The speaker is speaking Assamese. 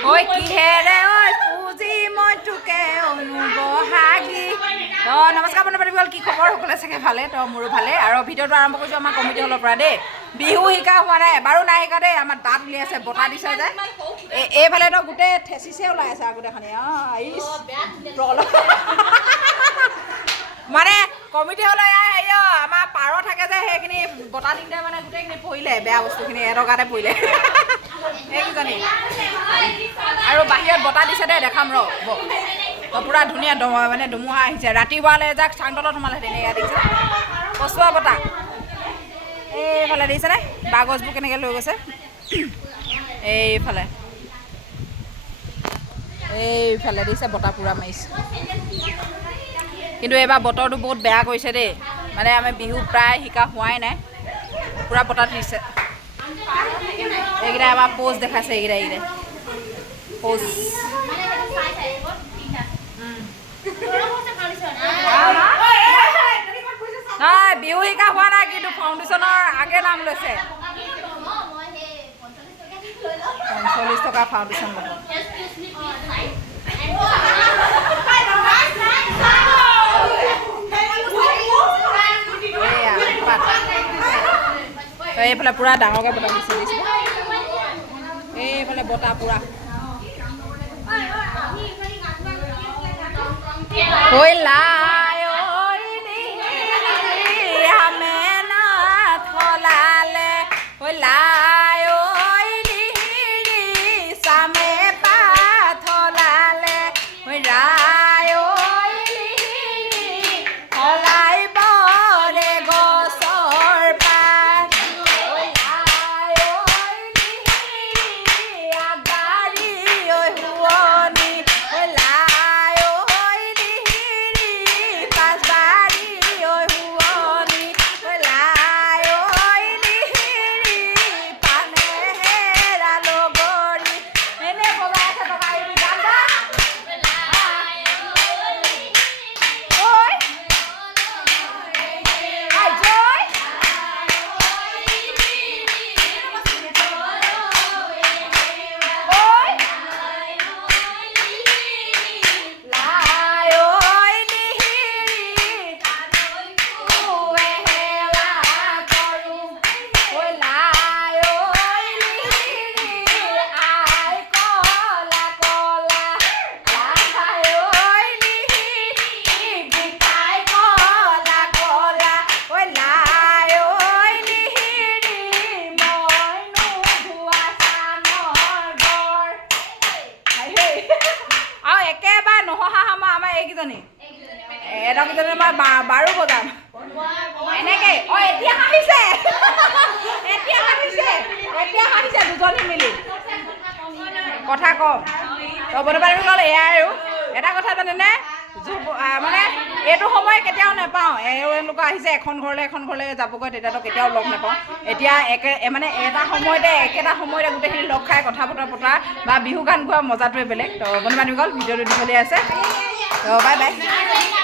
ঐ কিহেৰে ঐ পুজি মই তোকে অনুবহাগী নমস্কাৰ বন্ধুবান্ধৱীসকল কি খবৰ সকলোৱে চাগে ভালে মোৰো ভালে আৰু ভিডিঅ'টো আৰম্ভ কৰিছোঁ আমাৰ কমিটি হলৰ পৰা দেই বিহু শিকা হোৱা নাই এবাৰো নাই শিকা দেই আমাৰ দাঁত উলিয়াইছে বতাহ দিছে যে এইফালেতো গোটেই ঠেচিছে ওলাই আছে আৰু গোটেইখনি মানে কমিটি হলৰ হেৰি আমাৰ পাৰ থাকে যে সেইখিনি বতাহ দিওঁতে মানে গোটেইখিনি পৰিলে বেয়া বস্তুখিনি এটকাতে পৰিলে সেইকেইজনী আৰু বাহিৰত বতাহ দিছে দেই দেখাম ৰ পুৰা ধুনীয়া মানে ধুমুহা আহিছে ৰাতিপুৱালৈ যাক চাংতলত সোমালে তেনেকৈ দেখিছে কচুৱা বতাহ এইফালে দেখিছেনে বাগজবোৰ কেনেকৈ লৈ গৈছে এইফালে দেখিছে বতাহ পুৰা মাৰিছে কিন্তু এইবাৰ বতৰটো বহুত বেয়া কৰিছে দেই মানে আমি বিহু প্ৰায় শিকা হোৱাই নাই পুৰা বতাহ দিছে এইকেইটা আমাৰ পোজ দেখাইছে এইকেইটা পোজ নাই বিহু শিকা হোৱা নাই কিন্তু ফাউণ্ডেশ্যনৰ আগে নাম লৈছে 45 টকা ফাউণ্ডেশ্যন ল'ব এইফালে পুৰা ডাঙৰকৈ বতাহ দিছে এইফালে বতাহ পুৰা বাৰো বজাম এনেকে এতিয়া হাঁহিছে দুজনী মিলি কথা কম বন্ধুবান্ধৱীসকল এয়া আৰু এটা কথা জানেনে মানে এইটো সময় কেতিয়াও নাপাওঁ এওঁলোক আহিছে এখন ঘৰলৈ যাবগৈ তেতিয়াতো কেতিয়াও লগ নাপাওঁ এতিয়া মানে এটা সময়তে একেটা সময়তে গোটেইখিনি লগ খাই কথা বতৰা পতা বা বিহু গান গোৱা মজাটোৱে বেলেগ তো বন্ধুবান্ধৱীসকল ভিডিঅ'টো দীঘলীয়া আছে তো বাই বাই